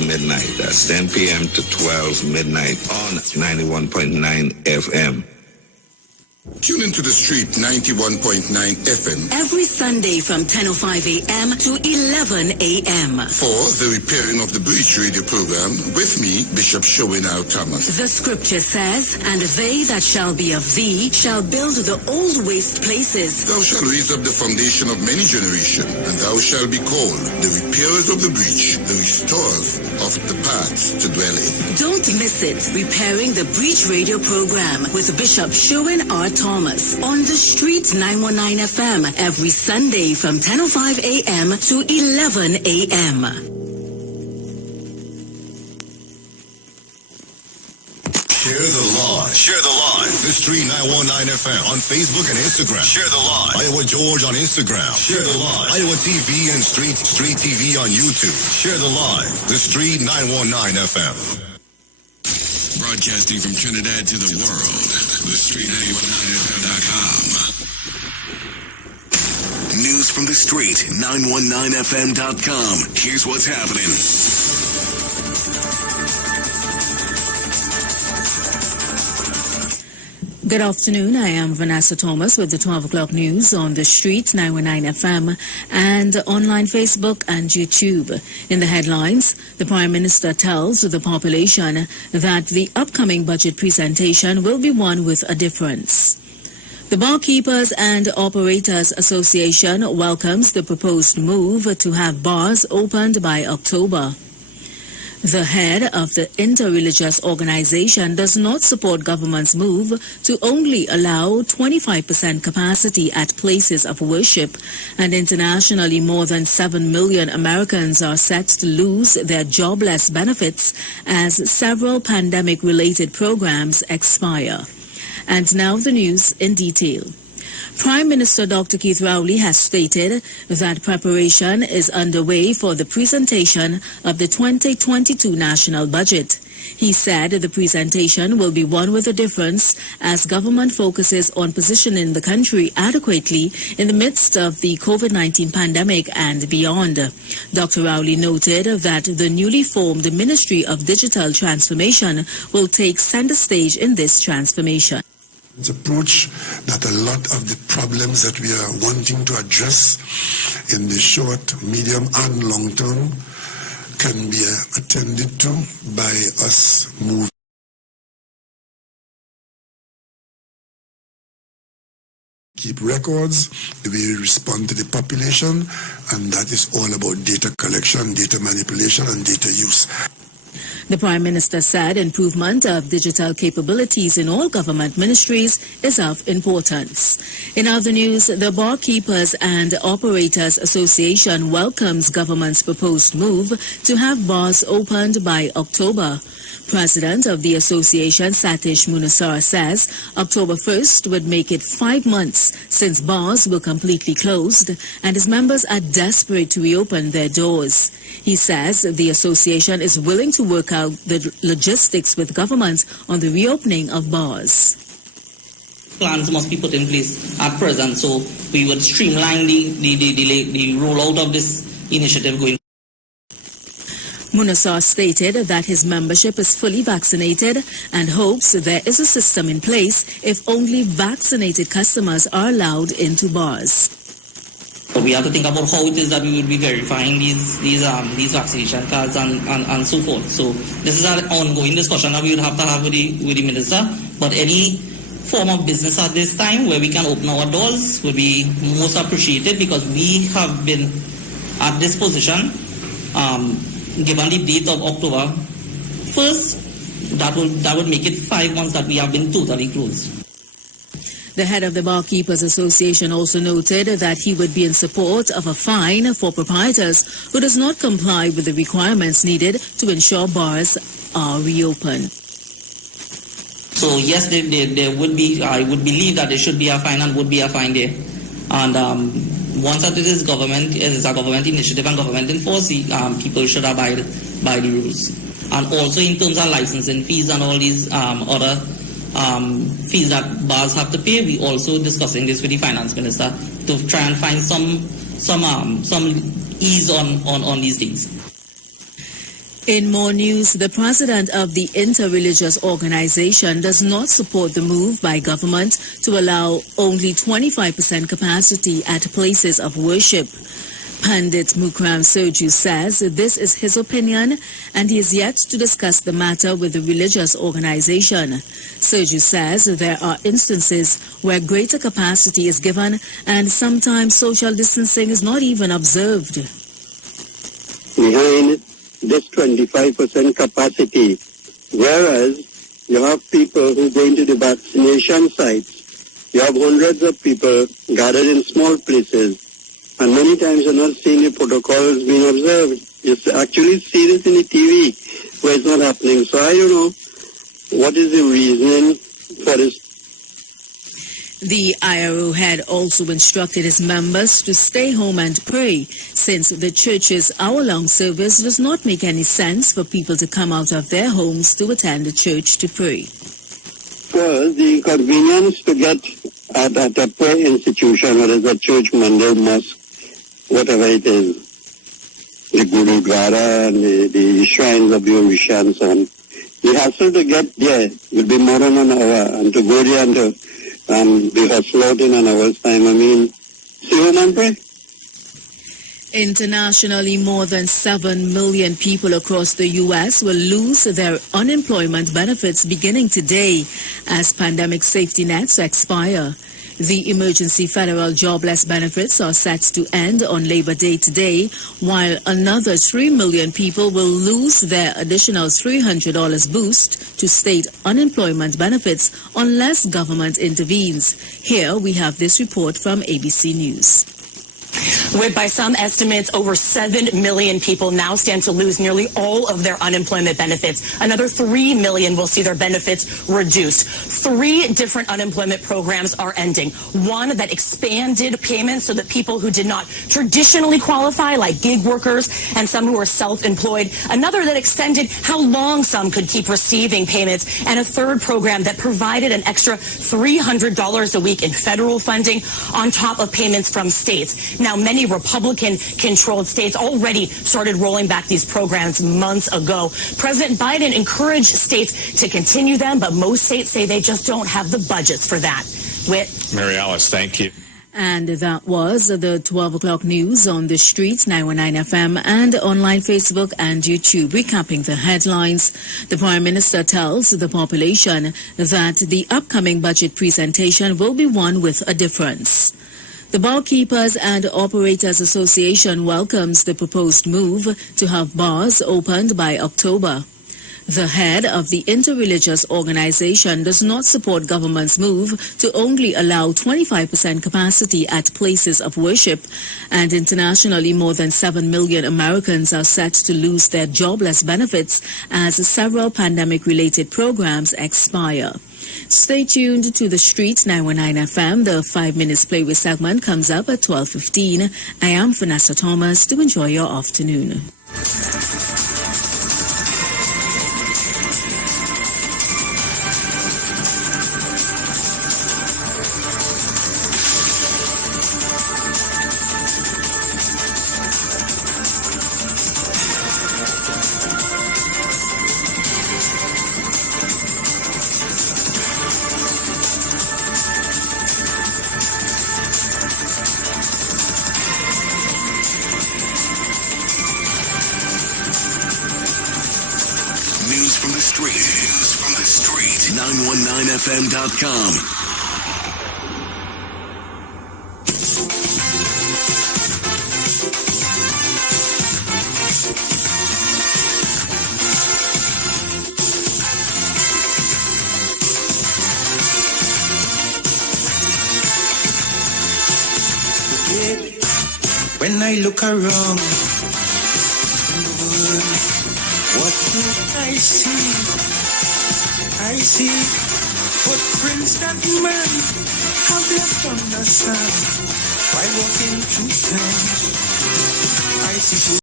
12 midnight. That's 10 p.m. to 12 midnight on 91.9 FM. Tune into the street 91.9 FM every Sunday from 10:05 a.m. to 11 a.m. for the Repairing of the Breach radio program with me, Bishop Sherwin R. Thomas. The scripture says, "And they that shall be of thee shall build the old waste places. Thou shalt raise up the foundation of many generations, and thou shalt be called the repairers of the breach, the restorers of the paths to dwell in." Don't miss it. Repairing the Breach radio program with Bishop Sherwin R. Thomas on the street 919 FM every Sunday from 10:05 a.m. to 11 a.m. Share the live. Share the live. The Street 919 FM on Facebook and Instagram. Share the live. Iowa George on Instagram. Share the live. Iowa TV and Street TV on YouTube. Share the live. The Street 919 FM. Broadcasting from Trinidad to the world. The Street 919FM.com. News from the Street 919FM.com. Here's what's happening. Good afternoon. I am Vanessa Thomas with the 12 o'clock news on the Street 919 FM and online Facebook and YouTube. In the headlines, the Prime Minister tells the population that the upcoming budget presentation will be one with a difference. The Barkeepers and Operators Association welcomes the proposed move to have bars opened by October. The head of the interreligious organization does not support government's move to only allow 25% capacity at places of worship, and internationally more than 7 million Americans are set to lose their jobless benefits as several pandemic-related programs expire. And now the news in detail. Prime Minister Dr. Keith Rowley has stated that preparation is underway for the presentation of the 2022 national budget. He said the presentation will be one with a difference as government focuses on positioning the country adequately in the midst of the COVID-19 pandemic and beyond. Dr. Rowley noted that the newly formed Ministry of Digital Transformation will take center stage in this transformation. Approach that a lot of the problems that we are wanting to address in the short, medium and long term can be attended to by us moving. Keep records, the way we respond to the population, and that is all about data collection, data manipulation and data use. The Prime Minister said improvement of digital capabilities in all government ministries is of importance. In other news, the Barkeepers and Operators Association welcomes government's proposed move to have bars opened by October. President of the association, Satish Munasar, says October 1st would make it 5 months since bars were completely closed and his members are desperate to reopen their doors. He says the association is willing to work out the logistics with government on the reopening of bars. Plans must be put in place at present, so we would streamline the rollout of this initiative going. Munasar stated that his membership is fully vaccinated and hopes there is a system in place if only vaccinated customers are allowed into bars. So we have to think about how it is that we will be verifying these vaccination cards and so forth. So this is an ongoing discussion that we would have to have with the minister. But any form of business at this time where we can open our doors will be most appreciated because we have been at this position. Given the date of October 1st, that would make it 5 months that we have been totally closed. The head of the Barkeepers Association also noted that he would be in support of a fine for proprietors who does not comply with the requirements needed to ensure bars are reopened. So yes, there would be, I would believe that there should be a fine and would be a fine there. And once that it is a government initiative and government enforced, people should abide by the rules. And also in terms of licensing fees and all these other fees that bars have to pay, we also discussing this with the finance minister to try and find some ease on these things. In more news, the president of the interreligious organization does not support the move by government to allow only 25% capacity at places of worship. Pandit Mukram Soju says this is his opinion and he is yet to discuss the matter with the religious organization. Soju says there are instances where greater capacity is given and sometimes social distancing is not even observed. Behind this 25% capacity, whereas you have people who go into the vaccination sites, you have hundreds of people gathered in small places, and many times you're not seeing the protocols being observed. You actually see this in the TV where it's not happening. So I don't know what is the reasoning for this. The IWER had also instructed his members to stay home and pray, since the church's hour-long service does not make any sense for people to come out of their homes to attend the church to pray. Well, the inconvenience to get at a prayer institution, whether it's a church, mandal, mosque, whatever it is, the Gurudwara and the shrines of the Orisha and so on, the hassle to get there will be more than an hour, and to go there and to be hustled out in an hour's time. I mean, see home and pray. Internationally, more than 7 million people across the U.S. will lose their unemployment benefits beginning today as pandemic safety nets expire. The emergency federal jobless benefits are set to end on Labor Day today, while another 3 million people will lose their additional $300 boost to state unemployment benefits unless government intervenes. Here we have this report from ABC News. With, by some estimates, over 7 million people now stand to lose nearly all of their unemployment benefits. Another 3 million will see their benefits reduced. 3 different unemployment programs are ending. One that expanded payments so that people who did not traditionally qualify, like gig workers and some who are self-employed. Another that extended how long some could keep receiving payments. And a third program that provided an extra $300 a week in federal funding on top of payments from states. Now, many Republican-controlled states already started rolling back these programs months ago. President Biden encouraged states to continue them, but most states say they just don't have the budgets for that. Whit. Mary Alice, thank you. And that was the 12 o'clock news on the streets, 919 FM, and online Facebook and YouTube. Recapping the headlines, the Prime Minister tells the population that the upcoming budget presentation will be one with a difference. The Barkeepers and Operators Association welcomes the proposed move to have bars opened by October. The head of the interreligious organization does not support government's move to only allow 25% capacity at places of worship, and internationally more than 7 million Americans are set to lose their jobless benefits as several pandemic-related programs expire. Stay tuned to the Streets 919 FM. The 5 minutes play with segment comes up at 12:15. I am Vanessa Thomas. Do enjoy your afternoon. FM.com. When I look around in the world, what do I see? I see footprints that men have left on the sand while walking through time. I see